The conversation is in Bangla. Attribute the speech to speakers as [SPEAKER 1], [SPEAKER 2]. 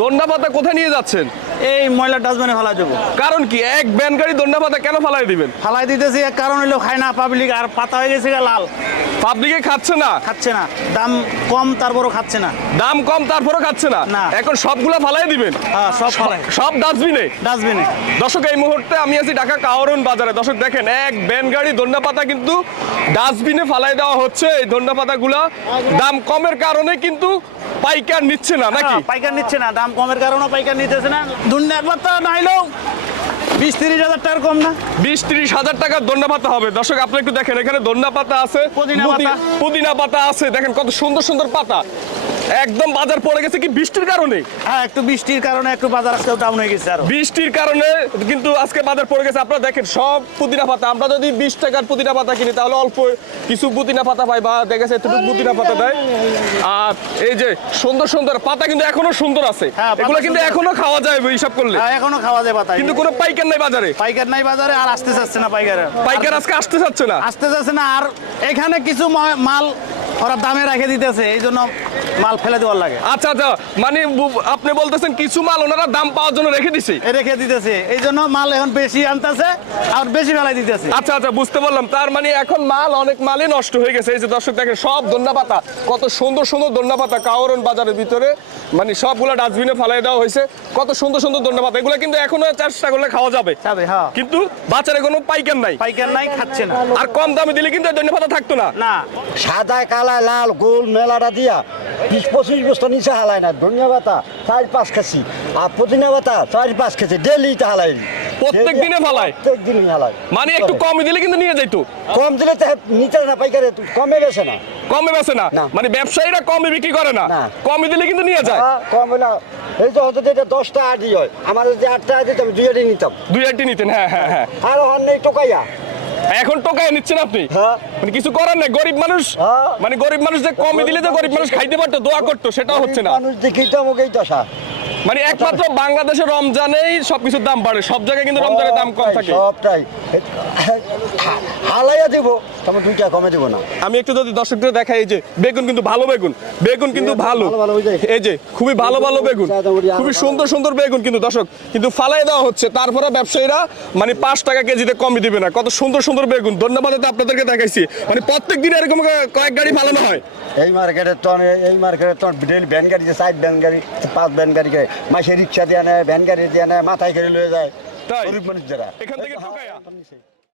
[SPEAKER 1] দন্ডা পাতা কোথায় নিয়ে যাচ্ছেন?
[SPEAKER 2] এই ময়লা ডাস্টবিনে ফেলাই দেবো
[SPEAKER 1] কারণ কি? এক ব্যান গাড়ি দন্ডা পাতা কেন ফালাই দিবেন?
[SPEAKER 2] ফালাই দিতেছি এক কারণ হলো খায় না পাবলিক আর পাতা হয়ে গেছে গা লাল।
[SPEAKER 1] পাবলিকে খাচ্ছে না?
[SPEAKER 2] খাচ্ছে না। দাম কম তারপরও খাচ্ছে না।
[SPEAKER 1] দাম কম তারপরও খাচ্ছে না?
[SPEAKER 2] না।
[SPEAKER 1] এখন সবগুলা ফালাই দিবেন?
[SPEAKER 2] হ্যাঁ সব ফালাই।
[SPEAKER 1] সব ডাস্টবিনে?
[SPEAKER 2] ডাস্টবিনে।
[SPEAKER 1] দর্শক এই মুহূর্তে আমি আছি ঢাকা কাওরন বাজারে। দর্শক দেখেন এক ব্যান গাড়ি ধন্যা পাতা কিন্তু ডাস্টবিনে ফালাই দেওয়া হচ্ছে। এই ধন্যা পাতাগুলা দাম কমের কারণে কিন্তু পাইকার নিচ্ছে না নাকি?
[SPEAKER 2] হ্যাঁ, পাইকার নিচ্ছে না। দাম কমের কারণে পাইকার নিতেছে না। দুনিয়ার পাতা নাইলেও বিশ তিরিশ হাজার টাকার কম না?
[SPEAKER 1] বিশ তিরিশ হাজার টাকার দন্ডা পাতা হবে। দর্শক আপনি একটু দেখেন এখানে দন্ডা পাতা আছে
[SPEAKER 2] পুদিনা পাতা।
[SPEAKER 1] পুদিনা পাতা আছে। দেখেন কত সুন্দর সুন্দর পাতা। একদম বাজার পড়ে গেছে কি বৃষ্টির কারণে?
[SPEAKER 2] হ্যাঁ একটু বৃষ্টির কারণে একটু বাজার আজকেও ডাউন হয়ে গেছে আর।
[SPEAKER 1] বৃষ্টির কারণে কিন্তু আজকে বাজার পড়ে গেছে। আপনারা দেখেন সব পুদিনা পাতা। আমরা যদি বিশ টাকার পুদিনা পাতা কিনি তাহলে অল্প কিছু পুদিনা পাতা পাই বা দেখেছে এতটুকু পুদিনা পাতা দেয়। আর এই যে সুন্দর সুন্দর পাতা কিন্তু এখনও সুন্দর আছে।
[SPEAKER 2] হ্যাঁ,
[SPEAKER 1] এগুলো কিন্তু এখনও খাওয়া যায় হিসাব করলে।
[SPEAKER 2] হ্যাঁ এখনও খাওয়া যায় পাতা।
[SPEAKER 1] কিন্তু কোনো পাইকার নাই বাজারে।
[SPEAKER 2] পাইকার নাই বাজারে আর আসতে চাচ্ছে না পাইকার
[SPEAKER 1] পাইকার আজকে আসতে চাচ্ছে না।
[SPEAKER 2] আসতে যাচ্ছে না আর এখানে কিছু মাল ওরা দামে রেখে দিতেছে এই জন্য মাল ফেলে দেওয়ার লাগে।
[SPEAKER 1] আচ্ছা আচ্ছা মানে আপনি বলতেছেন কিছু মাল ওনারা দাম পাওয়ার জন্য রেখে দিছে?
[SPEAKER 2] রেখে দিতেছে এই জন্য মাল এখন বেশি আনতেছে আর বেশি ফেলাই দিতেছে।
[SPEAKER 1] আচ্ছা আচ্ছা বুঝতে পারলাম। তার মানে এখন মাল অনেক মালই নষ্ট হয়ে গেছে। এই যে দর্শক দেখেন সব দন্ডা পাতা। কত সুন্দর সুন্দর দন্ডা পাতা কাওরন বাজারের ভিতরে। মানে সবগুলা ডাস্টবিনে ফালাই দেওয়া হয়েছে। কত সুন্দর সুন্দর দন্ডা পাতা। এগুলো কিন্তু এখনও চেষ্টা করলে খাওয়া যাবে।
[SPEAKER 2] যাবে হ্যাঁ।
[SPEAKER 1] কিন্তু বাজারে কোনো পাইকার নাই।
[SPEAKER 2] পাইকার নাই খাচ্ছে না।
[SPEAKER 1] আর কম দামে দিলে কিন্তু দন্ডা পাতা থাকতো না।
[SPEAKER 2] না।
[SPEAKER 3] সাদা কালা লাল গোল মেলাটা দিয়া। বিশ পঁচিশ বছর নিচে হালায় না ধনিয়া পাতা চার পাঁচ কেজি। আর পুদিনা পাতা চার পাঁচ কেজি। ডেলি হালাই
[SPEAKER 1] প্রত্যেক দিনে ফালায়?
[SPEAKER 3] প্রত্যেক হালায়।
[SPEAKER 1] মানে একটু কমে দিলে কিন্তু নিয়ে যাইতো?
[SPEAKER 3] কম দিলে তো নিতে না পাইকারে কমে গেছে না।
[SPEAKER 1] কমে বেছে না?
[SPEAKER 3] না।
[SPEAKER 1] মানে ব্যবসায়ীরা কমে বিক্রি করে না?
[SPEAKER 3] না।
[SPEAKER 1] কমে দিলে কিন্তু নিয়ে যায়?
[SPEAKER 3] কম হলে এই তো হতো এটা দশটা আটি হয় আমার যদি আটটা দিত আমি দুই আটি নিতাম।
[SPEAKER 1] দুই একটি নিতেন হ্যাঁ হ্যাঁ হ্যাঁ।
[SPEAKER 3] আর হন নেই টোকাইয়া।
[SPEAKER 1] এখন টোকায় নিচ্ছেন আপনি?
[SPEAKER 3] হ্যাঁ।
[SPEAKER 1] মানে কিছু করার নাই গরিব মানুষ?
[SPEAKER 3] হ্যাঁ।
[SPEAKER 1] মানে গরিব মানুষ যে কমে দিলে যে গরিব মানুষ খাইতে পারতো দোয়া করতো সেটাও হচ্ছে না।
[SPEAKER 3] মানুষ দেখেই তো আমাকে এই দশা।
[SPEAKER 1] মানে একমাত্র বাংলাদেশের রমজানেই সবকিছুর দাম বাড়ে সব জায়গায় কিন্তু রমজানের দাম কম থাকে।
[SPEAKER 3] সবটাই। হালাইয়া দিব। তোমার দুইটা কমে দিব না?
[SPEAKER 1] আমি একটু যদি দর্শকদের দেখাই এই যে বেগুন কিন্তু ভালো বেগুন। বেগুন কিন্তু ভালো।
[SPEAKER 3] ভালো
[SPEAKER 1] এই যে খুবই ভালো ভালো বেগুন খুবই সুন্দর সুন্দর বেগুন কিন্তু দর্শক। কিন্তু ফালাই দেওয়া হচ্ছে। তারপরে ব্যবসায়ীরা মানে পাঁচ টাকা কেজিতে কমই দিবে না। কত সুন্দর সুন্দর বেগুন। ধন্যবাদ আপনাদেরকে দেখাইছি। মানে প্রত্যেক দিন এরকম কয়েক গাড়ি ফালানো হয়।
[SPEAKER 3] এই মার্কেটের তো এই মার্কেটের তো ডেলি ভ্যান গাড়ি যে সাইড ভ্যান গাড়ি পাঁচ ভ্যান গাড়ি মাসে রিক্সা দিয়ে নেয় ভ্যান গাড়ি দিয়ে নেয় মাথায় করে লয়ে যায়। গরিব মানুষ যারা।
[SPEAKER 1] এখান থেকে?